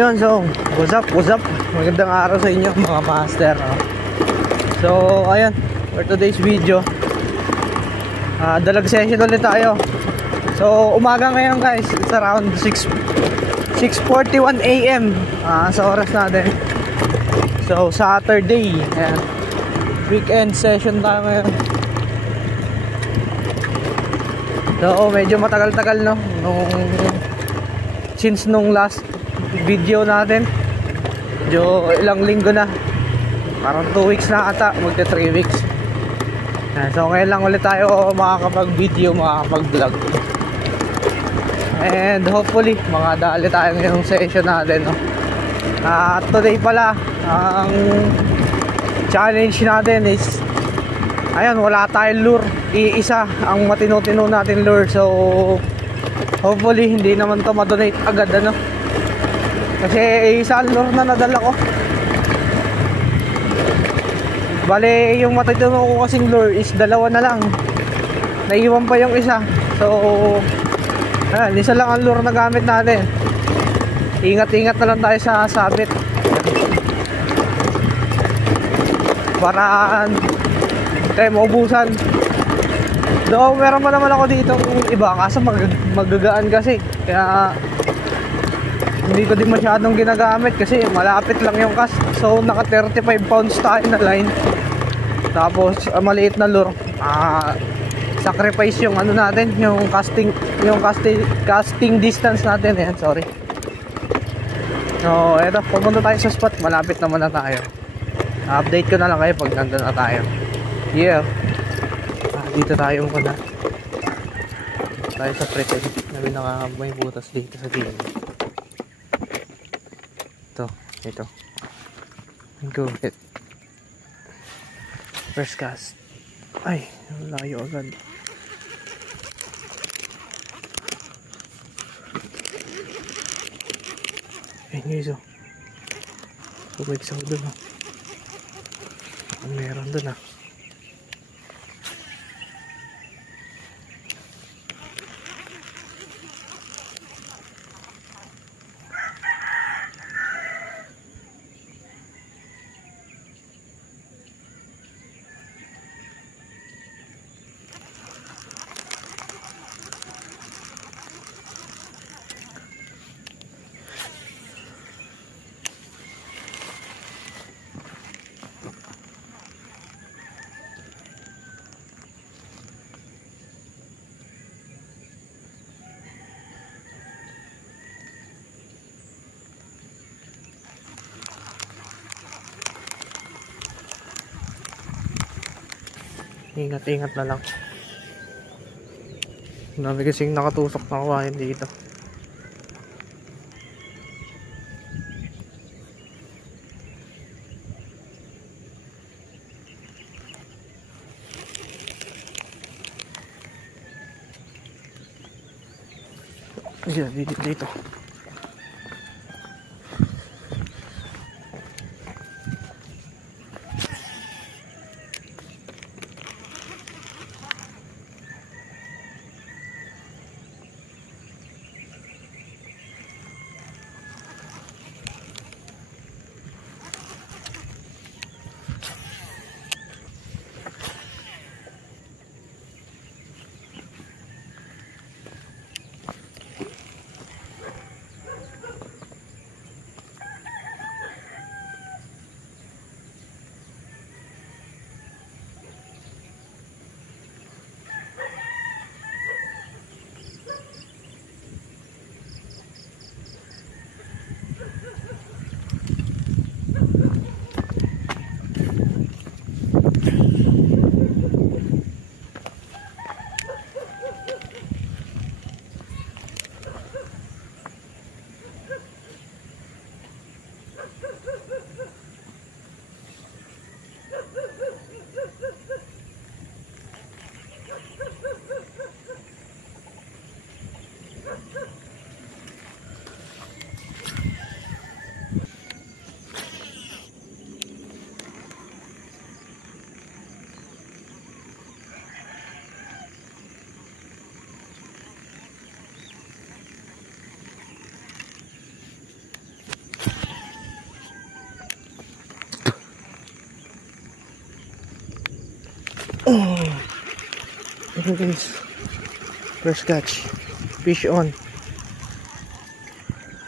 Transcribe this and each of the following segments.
Ayun, so what's up? Magandang araw sa inyo mga master. So ayun, for today's video, dalag session ulit tayo. So umaga ngayon guys, it's around 6:41 AM sa oras natin. So Saturday, ayan, weekend session tayo ngayon. So medyo matagal-tagal, no, since nung last video natin, medyo ilang linggo na, parang 2 weeks na ata, magte 3 weeks. So ngayon lang ulit tayo makakapag video, makakapag vlog, and hopefully makadali tayo ngayong session natin, no? Today pala ang challenge natin is, ayun, wala tayong lure, iisa ang matino-tino natin lure. So hopefully hindi naman to madonate agad, ano, kasi isa lure na nadala ko. Bale yung matitino ko kasing lure is dalawa na lang, naiwan pa yung isa. So ayan, isa lang ang lure na gamit natin. Ingat-ingat na lang tayo sa sabit para tayo maubusan. Though meron pa naman ako dito iba, kaso magagaan kasi, kaya hindi ko din masyadong ginagamit kasi malapit lang yung cast. So naka 35 pounds tayo na line, tapos maliit na lure. Sacrifice yung ano natin, yung casting distance natin. Ayan, sorry. So eto, pumunta tayo sa spot, malapit naman na tayo. Update ko na lang kayo pag nandun na tayo. Yeah, dito tayo muna tayo sa pretend. May butas dito sa gilid. Ito go hit first cast. Ay, layo agad. Ayun guys, oh, bumagsaw dun, oh. Meron dun, ah. Ingat-ingat na lang. Dami kasing nakatusok na kawain dito. Ayan, dito. Ito guys, first catch, fish on.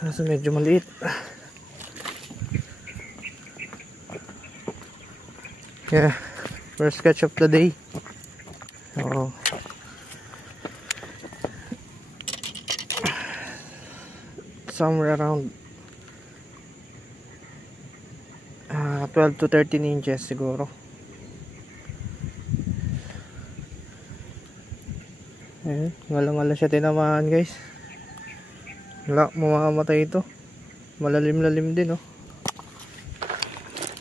Kaso medyo maliit. Yeah, first catch of the day. So, somewhere around 12 to 13 inches siguro. Ayan, ngalang-ngala siya tinamaan guys. Wala, mamamatay ito. Malalim-lalim din, oh.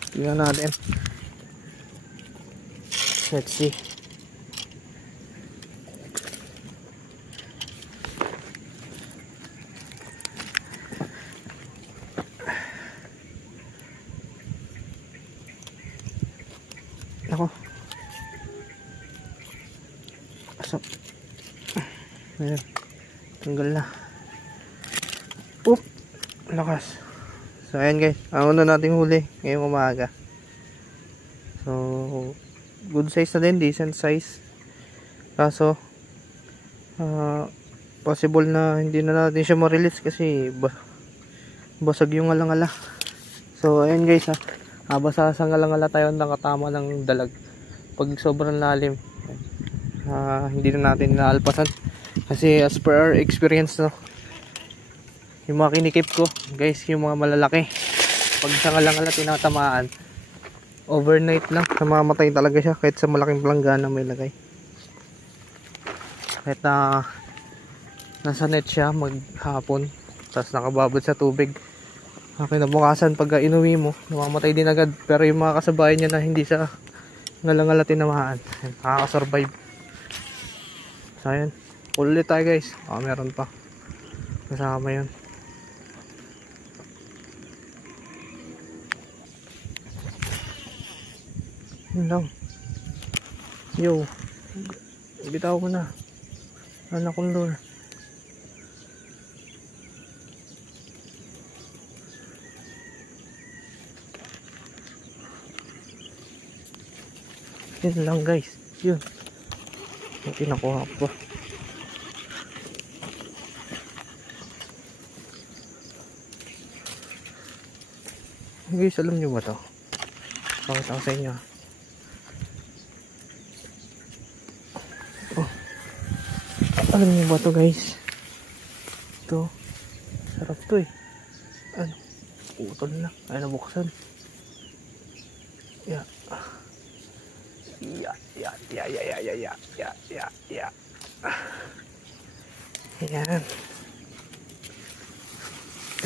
Tingnan natin. Let's see. Ako. Asap. Ayan. Tanggal na. Oop. Lakas. So ayan guys. Ang una nating huli ngayong umaga. So good size na din. Decent size. Kaso possible na hindi na natin siya ma-release kasi basag yung alangala. So ayan guys ha. Basta sa alangala tayo nakatama ng dalag. Pag sobrang lalim hindi na natin naalpasan. Kasi as per our experience, no, yung mga kinikip ko guys, yung mga malalaki, pag sa alangala tinatamaan, overnight lang namamatay talaga siya. Kahit sa malaking planggana may lagay, kahit nasa net siya maghapon tapos nakababad sa tubig, kinabukasan pag inuwi mo namamatay din agad. Pero yung mga kasabayan niya na hindi sa alangala tinamaan, nakakasurvive. So ayan, ulit tayo guys. Meron pa kasama yun. Yun lang. Yo, bitaw ko na anak kong lure. Yun lang guys. Yun, yung pinakuha ko. Guys, alam nyo ba to? Pakita ko sa inyo. Oh, alam nyo ba to guys? Ito, sarap to eh. Ano? Utol na. Ay, nabuksan. Yeah. Yeah. Ayan.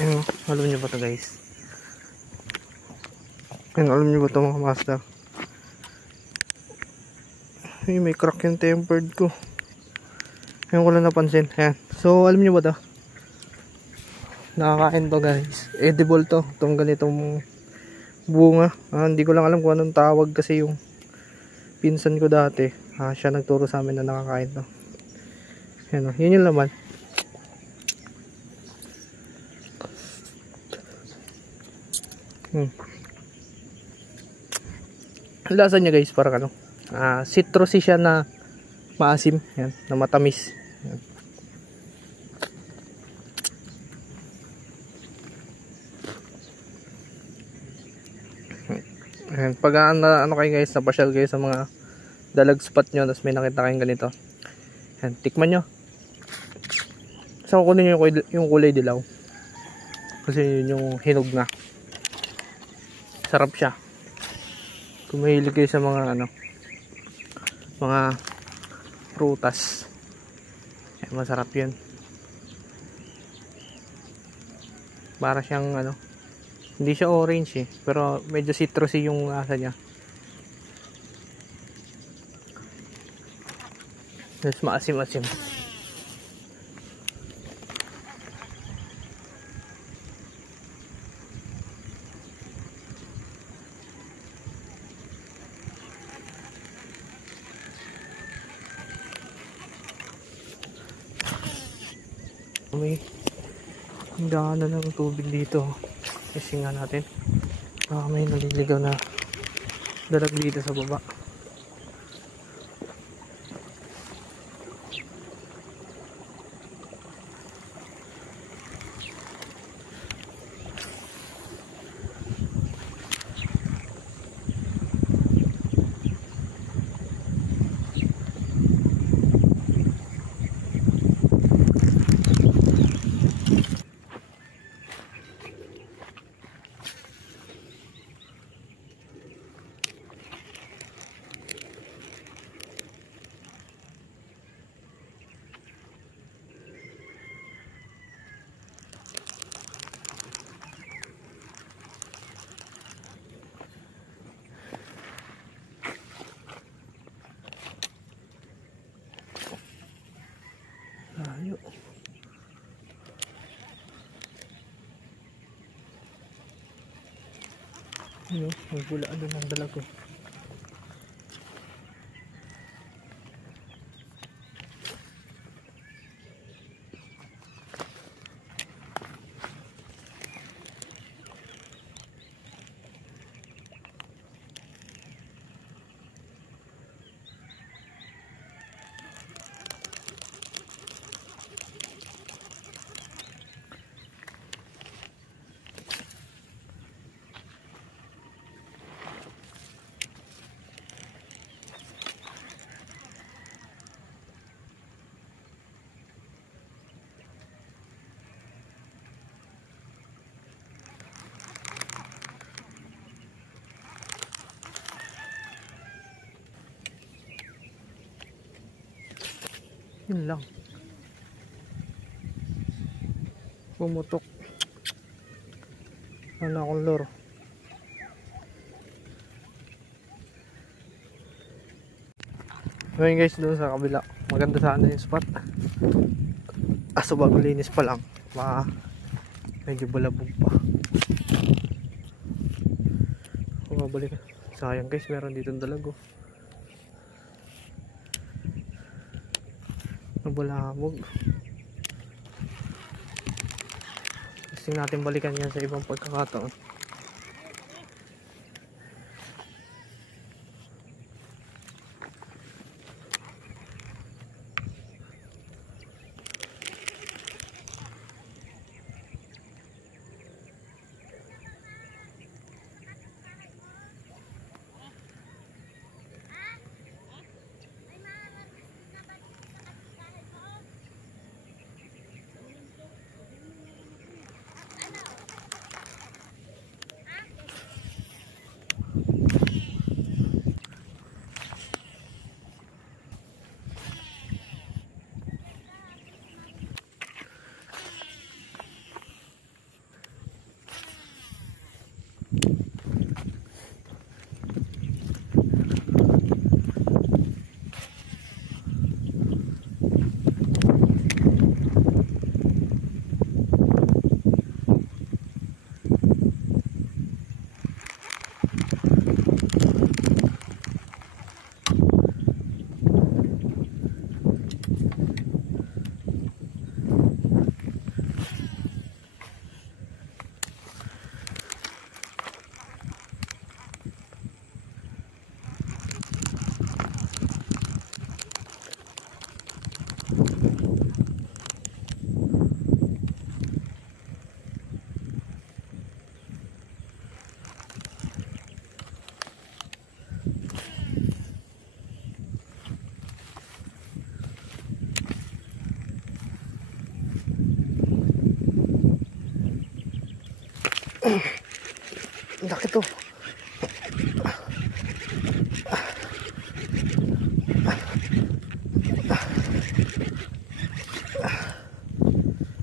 Ayun, alam nyo ba to guys? Ayun, alam nyo ba to mga master? Ay, may crack yung tempered ko. Ayun ko lang napansin. Ayan. So, alam nyo ba to? Nakakain to guys. Edible to. Itong ganitong bunga. Hindi ko lang alam kung anong tawag kasi yung pinsan ko dati, siya nagturo sa amin na nakakain to. Yan, yun yung laman. Ang lasa niya guys, parang ano, citrusy siya na maasim, yan, na matamis. Yan. Ayan, pag ano kayo guys, napasyal kayo sa mga dalag spot nyo, tapos may nakita kayong ganito, ayan, tikman nyo. So kunin nyo yung kulay dilaw kasi yun yung hinog na. Sarap siya. Kung mahilig kayo sa mga ano, mga prutas, ayan, masarap yun. Para siyang ano, hindi siya orange eh, pero medyo citrusy yung asa niya. Mas maasim-asim. May daanan ng tubig dito. Isinga natin. May naliligaw na dalag dito sa baba. Ano, magbulaan doon ang dalag ko. Yun lang. Pumutok. Ano akong lure. Ngayon guys, doon sa kabila. Maganda sana yung spot. Aso bago linis pa lang. Medyo balabog pa. Bumabalik. Sayang guys, meron dito ang dalago. Nabalabog. Gusto natin balikan yan sa ibang pagkakataon. Laki to.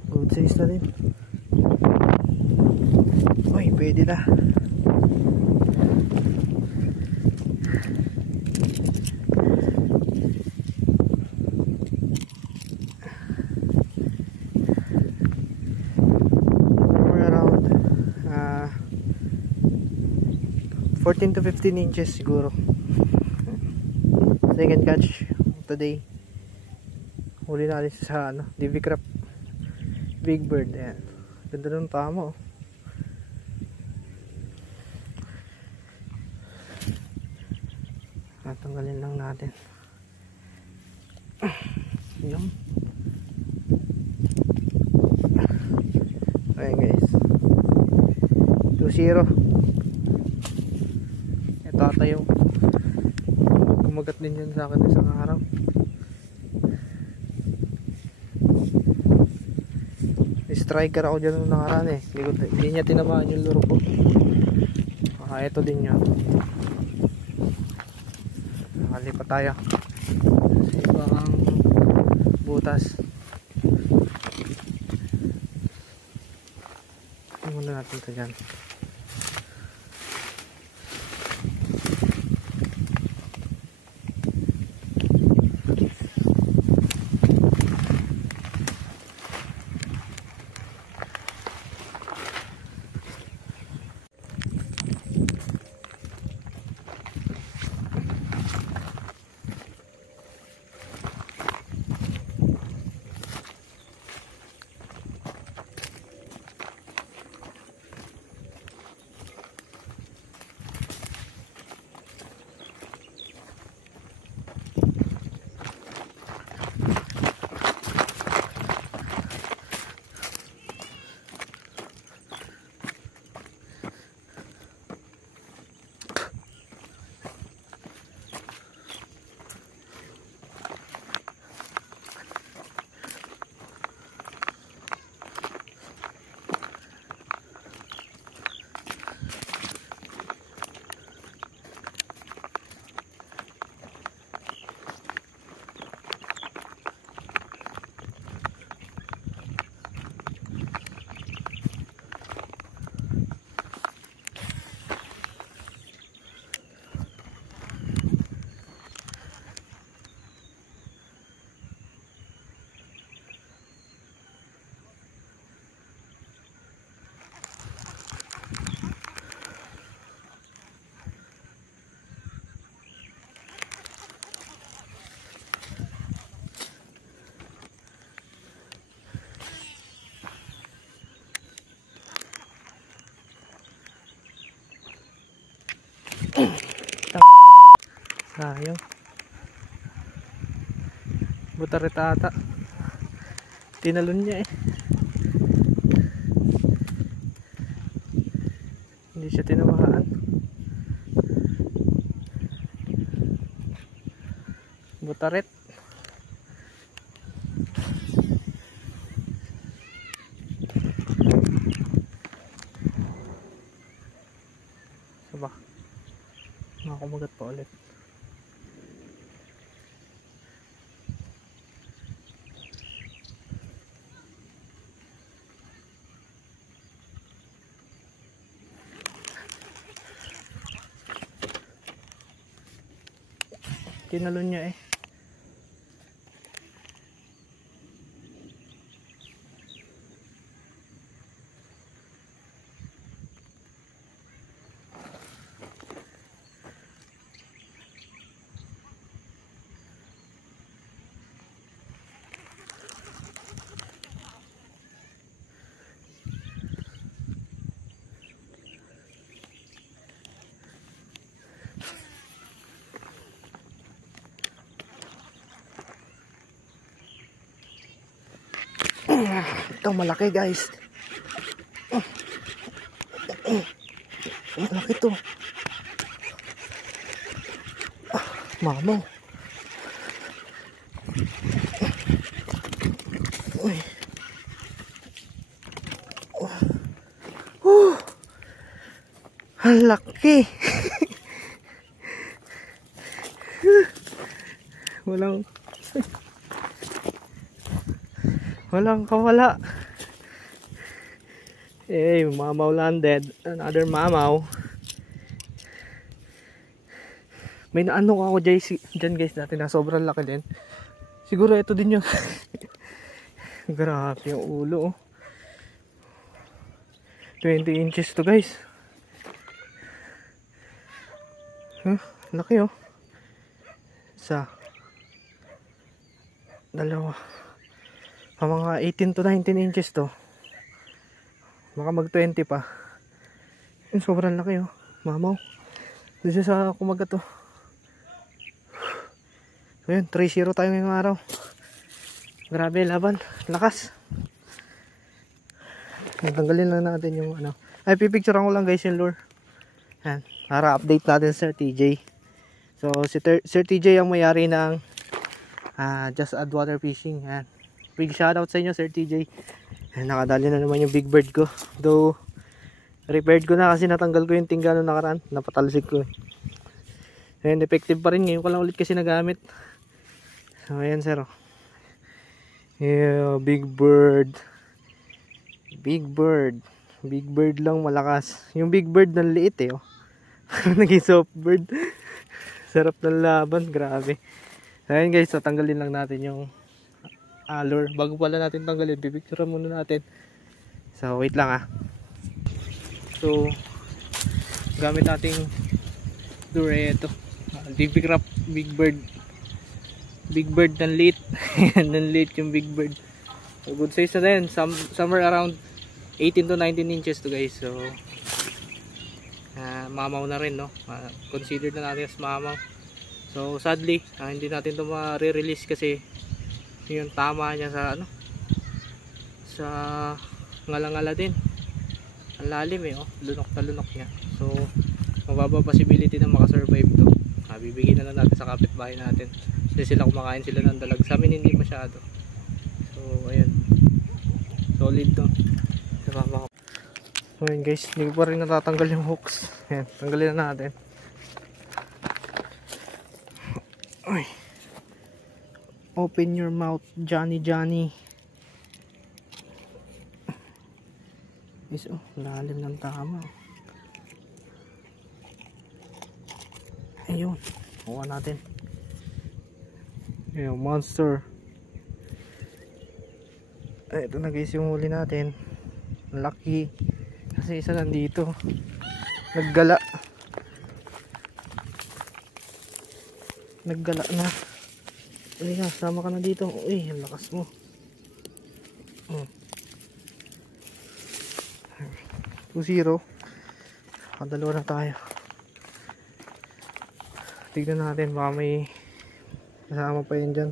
Good size na rin. Uy, pwede na. Around 14 to 15 inches siguro. Second catch today. Huli natin sa DV Crap Big Bird. Ayan. Ganda ng tama oh. Tatanggalin lang natin. Yun. Ayan guys. 2-0. Tatayo. Kumagat din yan sa akin isang araw. Striker ako dyan nung nakaraan eh. Hindi niya tinamaan yung luro ko. Ito din yun. Nakalipat tayo sa ibang butas. Muna natin ito dyan. Ayun. Butaret ata. Tinalon niya eh. Hindi siya tinamaan. Butaret. Saba. Makakumagat pa ulit. Tinalon niya eh. Ito malaki guys. Malaki to. Mamaw. Uy. Ang laki. Walang kawala. Eh, mamaw landed. Another mamaw. May naano ako dyan guys dati na sobrang laki din. Siguro ito din yun. Grabe yung ulo oh. 20 inches to guys. Laki oh. Isa. Dalawa. Mga 18 to 19 inches to. Baka mag 20 pa. Sobrang laki oh. Mamaw. Dito sa kumagat to. So yun, 3-0 tayo ngayong araw. Grabe laban. Lakas. Tanggalin lang natin yung ano. Ay, pipicturean ko lang guys yung lure. Yan. Para update natin Sir TJ. So si Sir TJ ang may-ari ng Just Add Water Fishing. Yan. Big shoutout sa inyo Sir TJ. Nakadali na naman yung big bird ko. Though repaired ko na kasi natanggal ko yung tingga nung nakaraan. Napatalsik ko. Ayan, effective pa rin. Ngayon ko lang ulit kasi nagamit. So ayan sir. Yeah, big bird. Big bird. Big bird lang malakas. Yung big bird ng liit eh. Oh. Naging soft bird. Sarap ng laban. Grabe. So ayan guys, tatanggalin lang natin yung lure. Bago pala natin tanggalin, pipicture muna natin. So wait lang So gamit nating lure ito. DP Craft big bird. Big bird ng late. Ng late yung big bird. So good size na din. Somewhere around 18 to 19 inches to guys. So mamaw na rin no. Considered na natin as mamaw. So sadly hindi natin to ma-release kasi yung tama niya sa ano, sa ngala-ngala din. Ang lalim eh oh. Lunok na lunok niya. So mababa possibility na makasurvive to. Bibigyan na lang natin sa kapitbahay natin kasi sila kumakain sila ng dalag. Sa amin hindi masyado. So ayun, solid to. So ayun guys, hindi ko pa rin natatanggal yung hooks. Ayan, tanggalin na natin. Uy. Open your mouth, Johnny. Is lalim ng tama. Ayun, kuha natin. Ayun, monster. Ay, ito na guys yung huli natin. Lucky. Kasi isa nandito. Naggala na. Uy, sama ka na dito. Uy, ang lakas mo. 2-0. Kadalawa na tayo. Tignan natin, baka may kasama pa yun dyan.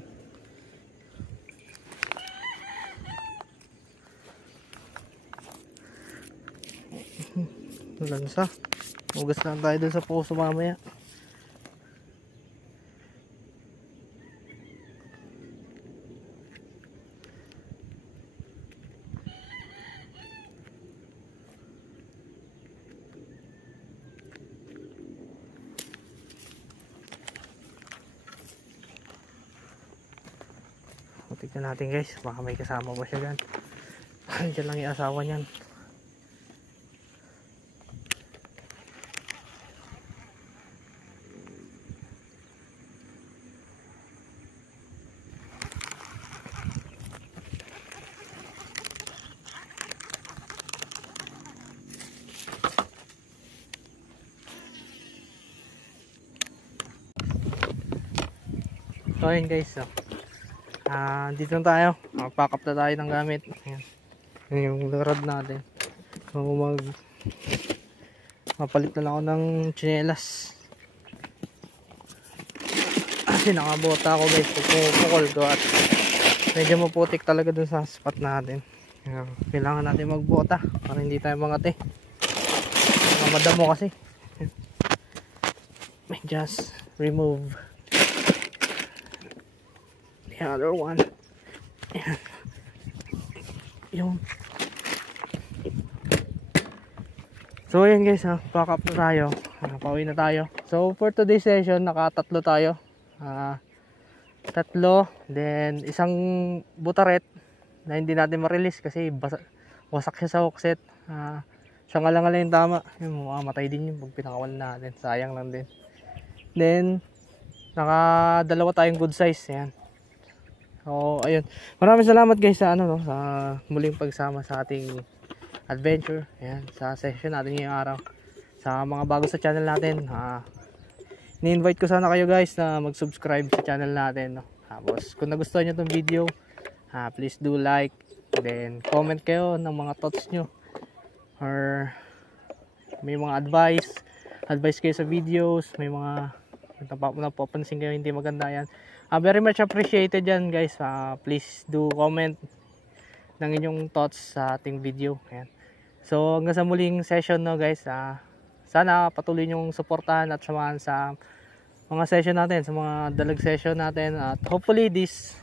Lansa. Ugas lang tayo dun sa puso mamaya. Tignan natin guys, baka may kasama ba siya dyan. Diyan lang yung asawa niyan. So ayun guys, so, dito na tayo, pack up na tayo ng gamit. Ayan. Ayan yung rod natin. So mapalit na lang ako ng tsinelas kasi nakabota ako guys, pupukol ko at medyo maputik talaga dun sa spot natin. Ayan. Kailangan natin magbota para hindi tayo mangati, madamo kasi. Just remove the other one. Ayan. Yung so ayan guys, pack up na tayo, pauwi na tayo. So for today's session, nakatatlo tayo, tatlo, then isang butaret na hindi natin ma-release kasi wasak siya sa hookset. Siya nga lang yung tama, yung mamamatay din yung pag pinakawalan natin, sayang lang din. Then nakadalawa tayong good size. Ayan. So ayun, maraming salamat guys sa sa muling pagsama sa ating adventure. Ayan, sa session natin ngayong araw. Sa mga bago sa channel natin, ni-invite ko sana kayo guys na mag-subscribe sa channel natin, no? Tapos kung nagustuhan nyo itong video, please do like, then comment kayo ng mga thoughts nyo, or may mga advice kayo sa videos, may mga napapansin kayo hindi maganda, yan. Very much appreciated yan guys. Please do comment ng inyong thoughts sa ating video. Ayan. So hanggang sa muling session, no guys, sana patuloy nyong suportahan at samahan sa mga session natin, sa mga dalag session natin, at hopefully this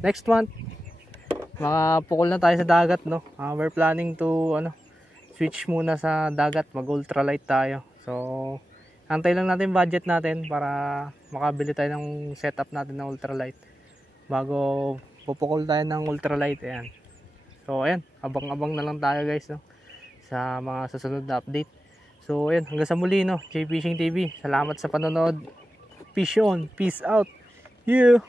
next month makapukol na tayo sa dagat, no. We're planning to switch muna sa dagat, mag ultralight tayo. So antay lang natin budget natin para makabili tayo ng setup natin ng ultralight bago pupukol tayo ng ultralight. Ayan. So ayan, abang-abang na lang tayo guys, no, sa mga susunod na update. So ayan, hanggang sa muli, no, J Fishing TV. Salamat sa panonood. Fish on, peace out. Yeah.